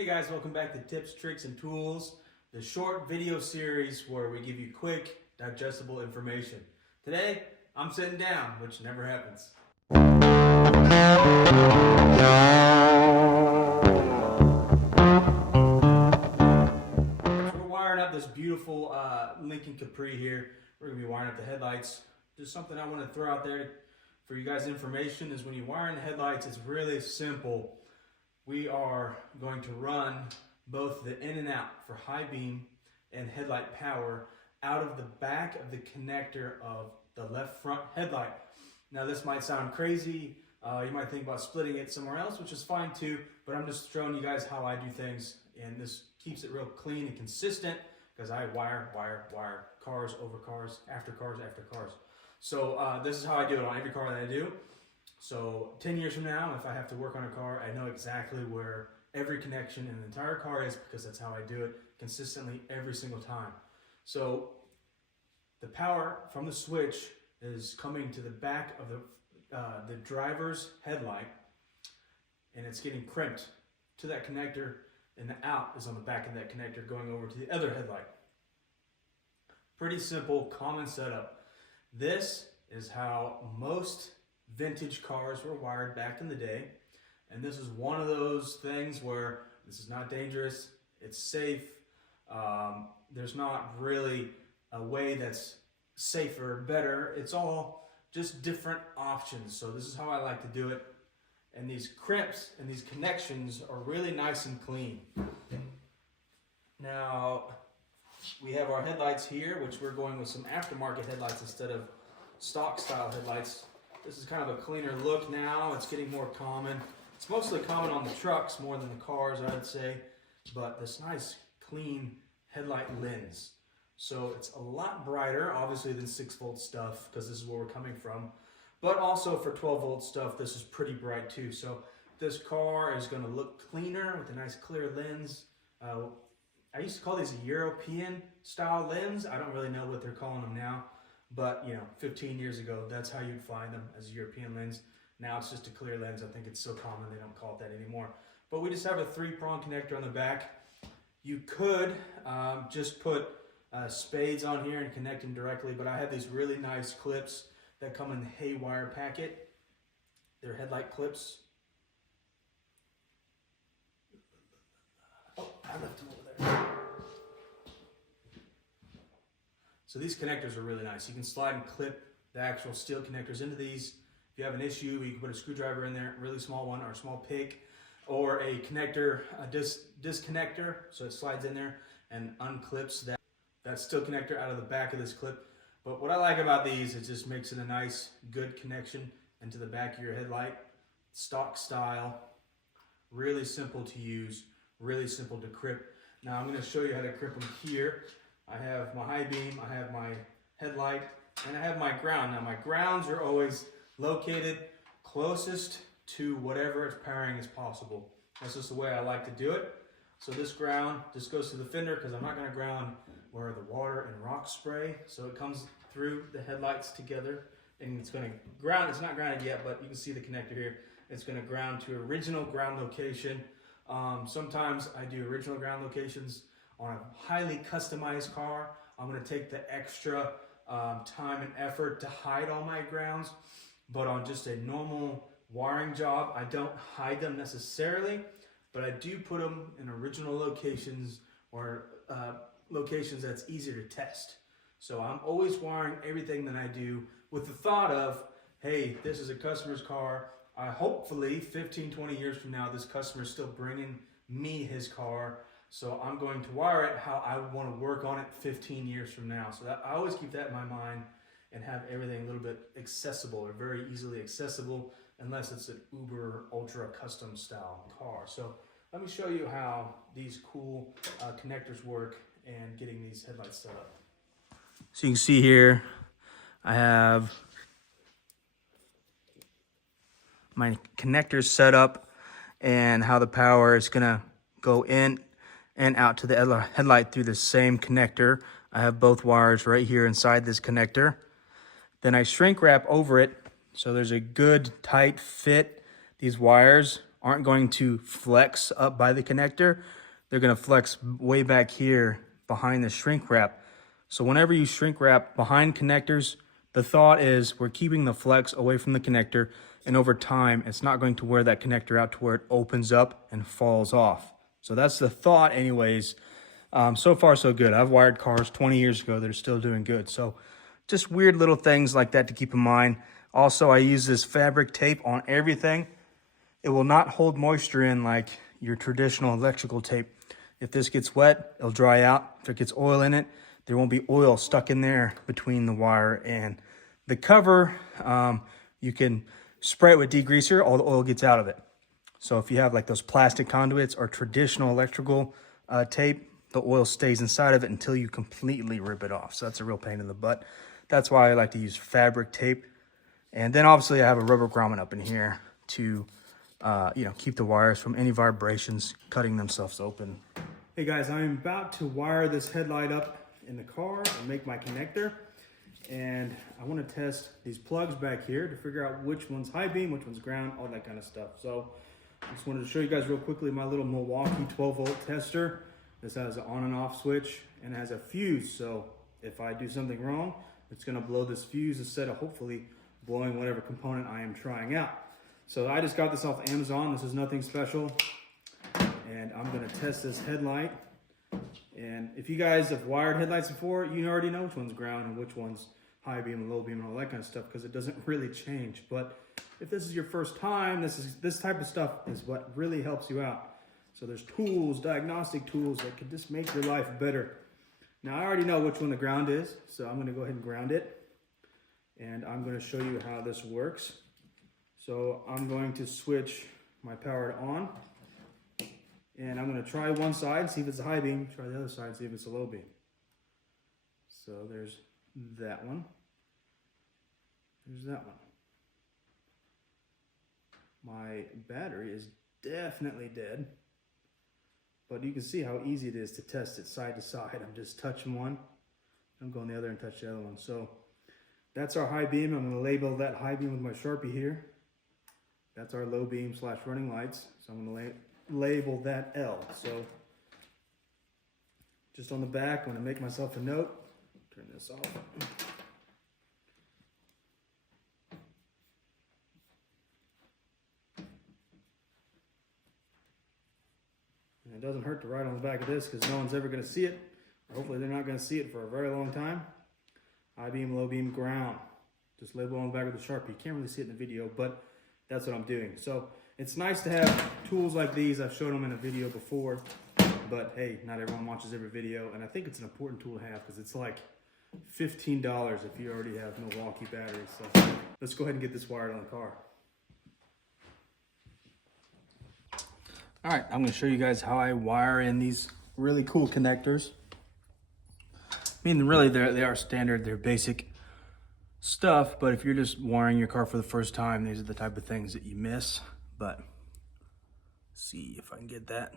Hey guys, welcome back to Tips, Tricks, and Tools, the short video series where we give you quick, digestible information. Today, I'm sitting down, which never happens. We're wiring up this beautiful Lincoln Capri here. We're going to be wiring up the headlights. Just something I want to throw out there for you guys' information is when you wire in the headlights, it's really simple. We are going to run both the in and out for high beam and headlight power out of the back of the connector of the left front headlight. Now this might sound crazy. You might think about splitting it somewhere else, which is fine too, but I'm just showing you guys how I do things, and this keeps it real clean and consistent because I wire cars over cars, after cars, after cars. So this is how I do it on every car that I do. So 10 years from now, if I have to work on a car, I know exactly where every connection in the entire car is because that's how I do it consistently every single time. So the power from the switch is coming to the back of the driver's headlight, and it's getting crimped to that connector, and the out is on the back of that connector going over to the other headlight. Pretty simple, common setup. This is how most vintage cars were wired back in the day, and this is one of those things where this is not dangerous, it's safe. There's not really a way that's safer, better. It's all just different options. So this is how I like to do it, and these crimps and these connections are really nice and clean. Now we have our headlights here, which we're going with some aftermarket headlights instead of stock style headlights. This is kind of a cleaner look now. It's getting more common. It's mostly common on the trucks more than the cars, I would say. But this nice, clean headlight lens. So it's a lot brighter, obviously, than 6-volt stuff, because this is where we're coming from. But also for 12-volt stuff, this is pretty bright too. So this car is going to look cleaner with a nice clear lens. I used to call these a European style lens. I don't really know what they're calling them now. But, 15 years ago, that's how you'd find them, as a European lens. Now it's just a clear lens. I think it's so common they don't call it that anymore. But we just have a 3-prong connector on the back. You could just put spades on here and connect them directly, but I have these really nice clips that come in the Haywire packet. They're headlight clips. Oh, I left them over there. So these connectors are really nice. You can slide and clip the actual steel connectors into these. If you have an issue, you can put a screwdriver in there, a really small one or a small pick, or a connector, a disconnector, so it slides in there and unclips that steel connector out of the back of this clip. But what I like about these, it just makes it a nice, good connection into the back of your headlight. Stock style, really simple to use, really simple to grip. Now I'm going to show you how to grip them here. I have my high beam, I have my headlight, and I have my ground. Now my grounds are always located closest to whatever it's powering as possible. That's just the way I like to do it. So this ground just goes to the fender because I'm not going to ground where the water and rock spray. So it comes through the headlights together, and it's going to ground. It's not grounded yet, but you can see the connector here. It's going to ground to original ground location. Sometimes I do original ground locations on a highly customized car. I'm going to take the extra time and effort to hide all my grounds, but on just a normal wiring job, I don't hide them necessarily, but I do put them in original locations or locations that's easier to test. So I'm always wiring everything that I do with the thought of, hey, this is a customer's car. Hopefully 15, 20 years from now, this customer is still bringing me his car. So I'm going to wire it how I want to work on it 15 years from now. So I always keep that in my mind and have everything a little bit accessible or very easily accessible, unless it's an uber ultra custom style car. So let me show you how these cool connectors work and getting these headlights set up. So you can see here, I have my connectors set up and how the power is gonna go in and out to the headlight through the same connector. I have both wires right here inside this connector. Then I shrink wrap over it so there's a good tight fit. These wires aren't going to flex up by the connector. They're going to flex way back here behind the shrink wrap. So whenever you shrink wrap behind connectors, the thought is we're keeping the flex away from the connector, and over time, it's not going to wear that connector out to where it opens up and falls off. So that's the thought anyways. So far, so good. I've wired cars 20 years ago that are still doing good. So just weird little things like that to keep in mind. Also, I use this fabric tape on everything. It will not hold moisture in like your traditional electrical tape. If this gets wet, it'll dry out. If it gets oil in it, there won't be oil stuck in there between the wire and the cover. You can spray it with degreaser, all the oil gets out of it. So if you have like those plastic conduits or traditional electrical tape, the oil stays inside of it until you completely rip it off. So that's a real pain in the butt. That's why I like to use fabric tape. And then obviously I have a rubber grommet up in here to keep the wires from any vibrations cutting themselves open. Hey guys, I'm about to wire this headlight up in the car and make my connector. And I want to test these plugs back here to figure out which one's high beam, which one's ground, all that kind of stuff. So I just wanted to show you guys real quickly my little Milwaukee 12-volt tester. This has an on and off switch and it has a fuse. So if I do something wrong, it's going to blow this fuse instead of hopefully blowing whatever component I am trying out. So I just got this off Amazon. This is nothing special. And I'm going to test this headlight. And if you guys have wired headlights before, you already know which one's ground and which one's high beam and low beam and all that kind of stuff, because it doesn't really change. But if this is your first time, this type of stuff is what really helps you out. So there's tools, diagnostic tools that can just make your life better. Now I already know which one the ground is, so I'm going to go ahead and ground it. And I'm going to show you how this works. So I'm going to switch my power to on. And I'm going to try one side, see if it's a high beam. Try the other side, see if it's a low beam. So there's that one. There's that one. My battery is definitely dead. But you can see how easy it is to test it side to side. I'm just touching one. I'm going the other and touch the other one. So that's our high beam. I'm going to label that high beam with my Sharpie here. That's our low beam / running lights. So I'm going to label that L. So just on the back, I'm going to make myself a note. Turn this off. And it doesn't hurt to write on the back of this because no one's ever going to see it. Or hopefully they're not going to see it for a very long time. High beam, low beam, ground. Just label on the back with the Sharpie. You can't really see it in the video, but that's what I'm doing. So it's nice to have tools like these. I've shown them in a video before, but hey, not everyone watches every video. And I think it's an important tool to have because it's like $15 if you already have Milwaukee batteries. So let's go ahead and get this wired on the car. All right, I'm gonna show you guys how I wire in these really cool connectors. I mean, really, they are standard, they're basic stuff, but if you're just wiring your car for the first time, these are the type of things that you miss. But let's see if I can get that.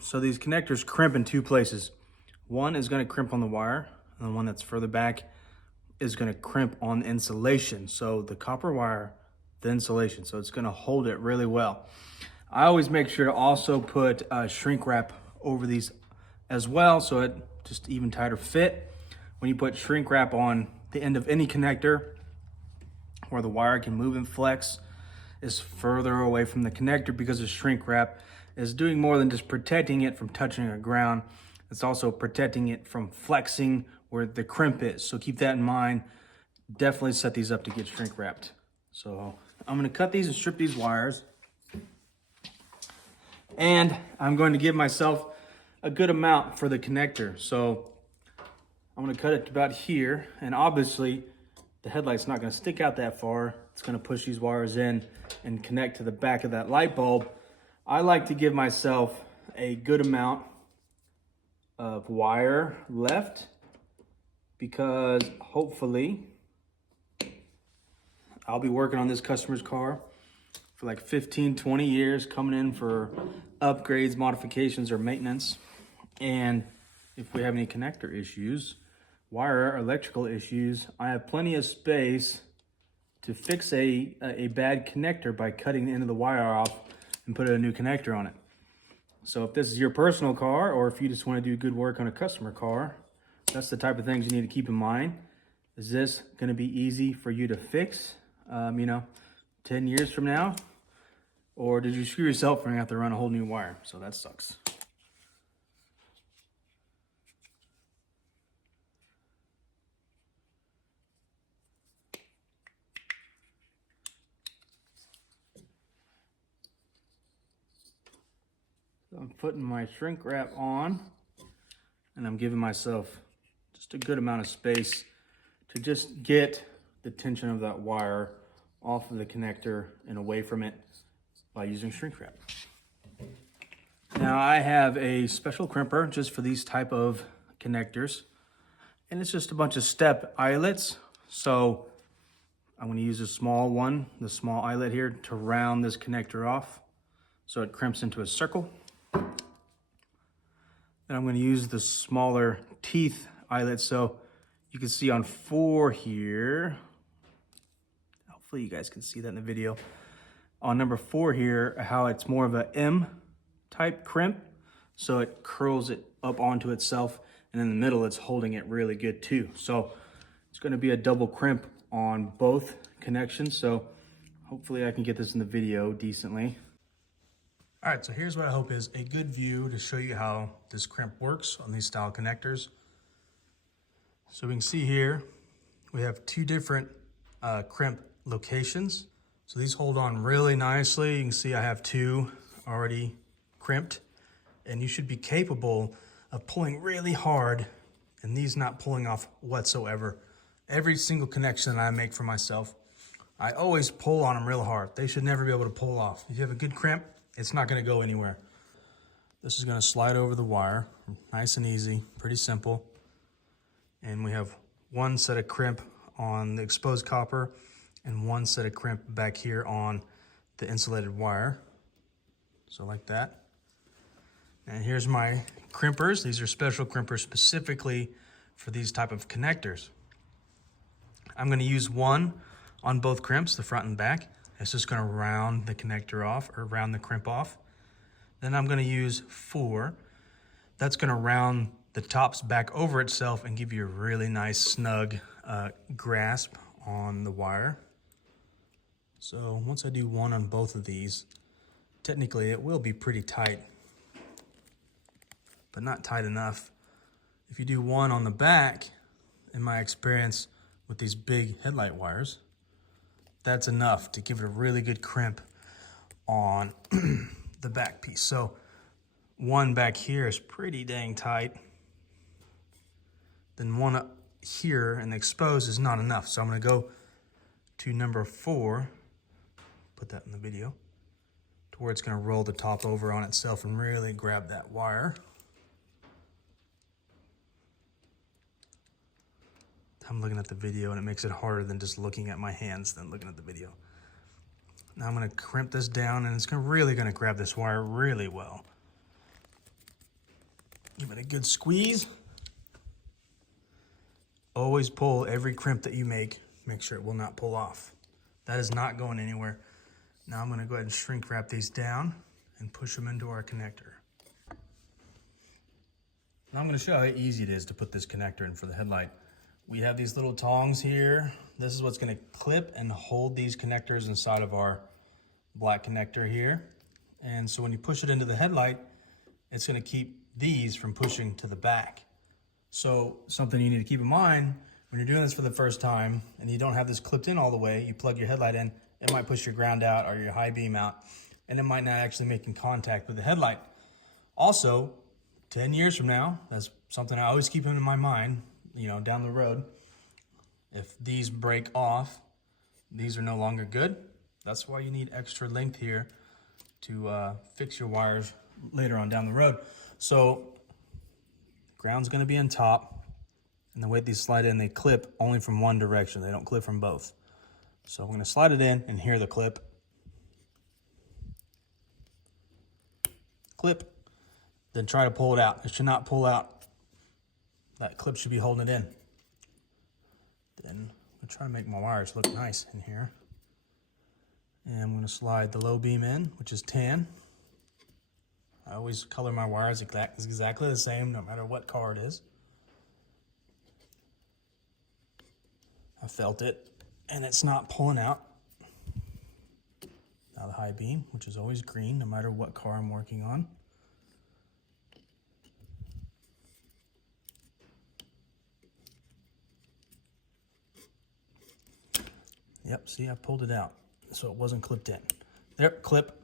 So these connectors crimp in two places. One is going to crimp on the wire, and the one that's further back is going to crimp on the insulation. So the copper wire, the insulation, so it's going to hold it really well. I always make sure to also put shrink wrap over these as well, so it just even tighter fit. When you put shrink wrap on the end of any connector where the wire can move and flex is further away from the connector, because the shrink wrap is doing more than just protecting it from touching the ground. It's also protecting it from flexing where the crimp is. So keep that in mind. Definitely set these up to get shrink wrapped. So I'm going to cut these and strip these wires. And I'm going to give myself a good amount for the connector. So I'm going to cut it about here. And obviously the headlight's not going to stick out that far. It's going to push these wires in and connect to the back of that light bulb. I like to give myself a good amount of wire left, because hopefully I'll be working on this customer's car for like 15, 20 years, coming in for upgrades, modifications, or maintenance. And if we have any connector issues, wire or electrical issues, I have plenty of space to fix a bad connector by cutting the end of the wire off and put a new connector on it. So if this is your personal car, or if you just want to do good work on a customer car, that's the type of things you need to keep in mind. Is this going to be easy for you to fix, 10 years from now? Or did you screw yourself and have to run a whole new wire? So that sucks. So I'm putting my shrink wrap on, and I'm giving myself just a good amount of space to just get the tension of that wire off of the connector and away from it by using shrink wrap. Now I have a special crimper just for these type of connectors, and it's just a bunch of step eyelets. So I'm going to use a small one, the small eyelet here, to round this connector off so it crimps into a circle. Then I'm going to use the smaller teeth eyelet, so you can see on 4 here. Hopefully you guys can see that in the video. On number 4 here, how it's more of a M type crimp, so it curls it up onto itself, and in the middle it's holding it really good too. So it's going to be a double crimp on both connections, so hopefully I can get this in the video decently. All right, so here's what I hope is a good view to show you how this crimp works on these style connectors. So we can see here, we have 2 different crimp locations. So these hold on really nicely. You can see I have 2 already crimped, and you should be capable of pulling really hard and these not pulling off whatsoever. Every single connection that I make for myself, I always pull on them real hard. They should never be able to pull off. If you have a good crimp, it's not going to go anywhere. This is going to slide over the wire, nice and easy, pretty simple. And we have 1 set of crimp on the exposed copper and 1 set of crimp back here on the insulated wire. So like that. And here's my crimpers. These are special crimpers specifically for these type of connectors. I'm going to use 1 on both crimps, the front and back. It's just going to round the connector off, or round the crimp off. Then I'm going to use 4. That's going to round the tops back over itself and give you a really nice snug grasp on the wire. So once I do 1 on both of these, technically it will be pretty tight, but not tight enough. If you do 1 on the back, in my experience with these big headlight wires, that's enough to give it a really good crimp on the back piece. So 1 back here is pretty dang tight. Then 1 up here and the exposed is not enough. So I'm going to go to number 4, put that in the video, to where it's going to roll the top over on itself and really grab that wire. I'm looking at the video and it makes it harder than just looking at my hands than looking at the video. Now I'm going to crimp this down, and it's really going to grab this wire really well. Give it a good squeeze. Always pull every crimp that you make sure it will not pull off. That is not going anywhere. Now I'm going to go ahead and shrink wrap these down and push them into our connector. Now I'm going to show how easy it is to put this connector in for the headlight. We have these little tongs here. This is what's going to clip and hold these connectors inside of our black connector here. And so when you push it into the headlight, it's going to keep these from pushing to the back. So something you need to keep in mind when you're doing this for the first time and you don't have this clipped in all the way, you plug your headlight in, it might push your ground out or your high beam out, and it might not actually make contact with the headlight. Also, 10 years from now, that's something I always keep in my mind, down the road. If these break off, these are no longer good. That's why you need extra length here to fix your wires later on down the road. So ground's going to be on top, and the way these slide in, they clip only from one direction. They don't clip from both. So I'm going to slide it in and hear the clip. Clip. Then try to pull it out. It should not pull out. That clip should be holding it in. Then try to make my wires look nice in here. And I'm going to slide the low beam in, which is tan. I always color my wires exactly the same, no matter what car it is. I felt it, and it's not pulling out. Now the high beam, which is always green, no matter what car I'm working on. Yep, see, I pulled it out, so it wasn't clipped in. There, clip.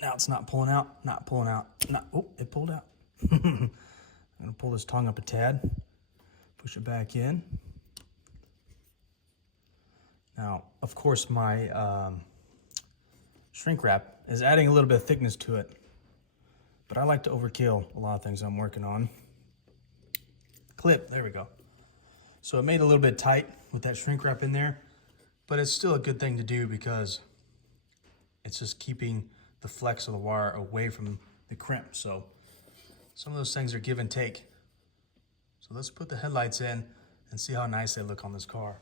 Now it's not pulling out, not pulling out. Oh, it pulled out. I'm gonna pull this tongue up a tad, push it back in. Now, of course, my shrink wrap is adding a little bit of thickness to it, but I like to overkill a lot of things I'm working on. Clip, there we go. So it made it a little bit tight with that shrink wrap in there, but it's still a good thing to do because it's just keeping the flex of the wire away from the crimp. So some of those things are give and take. So let's put the headlights in and see how nice they look on this car.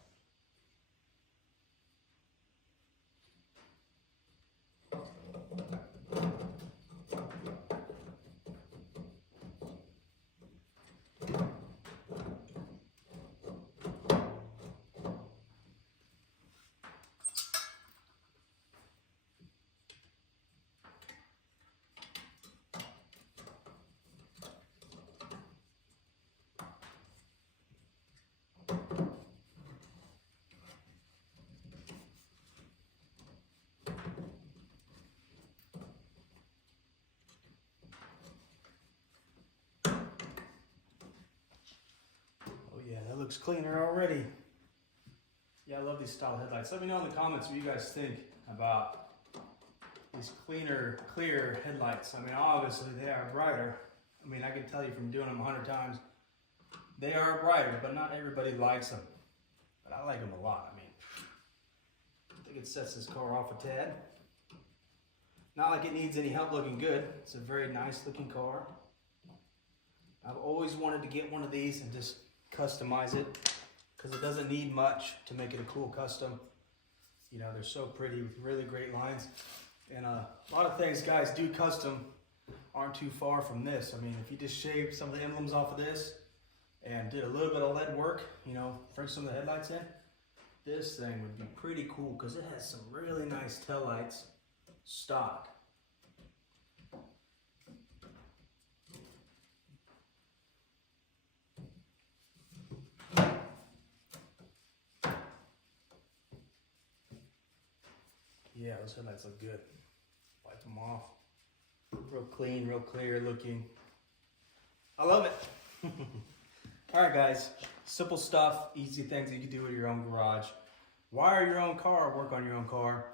Yeah, that looks cleaner already. Yeah, I love these style headlights. Let me know in the comments what you guys think about these cleaner, clear headlights. I mean, obviously they are brighter. I mean, I can tell you from doing them 100 times, they are brighter, but not everybody likes them. But I like them a lot. I mean, I think it sets this car off a tad. Not like it needs any help looking good. It's a very nice looking car. I've always wanted to get one of these and just customize it because it doesn't need much to make it a cool custom. You know, they're so pretty with really great lines. And a lot of things guys do custom aren't too far from this. I mean, if you just shaved some of the emblems off of this and did a little bit of lead work, you know, bring some of the headlights in, this thing would be pretty cool because it has some really nice taillights stock. Yeah, those headlights look good. Wipe them off. Real clean, real clear looking. I love it. All right, guys. Simple stuff, easy things that you can do with your own garage. Wire your own car, work on your own car.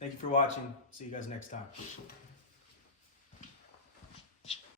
Thank you for watching. See you guys next time.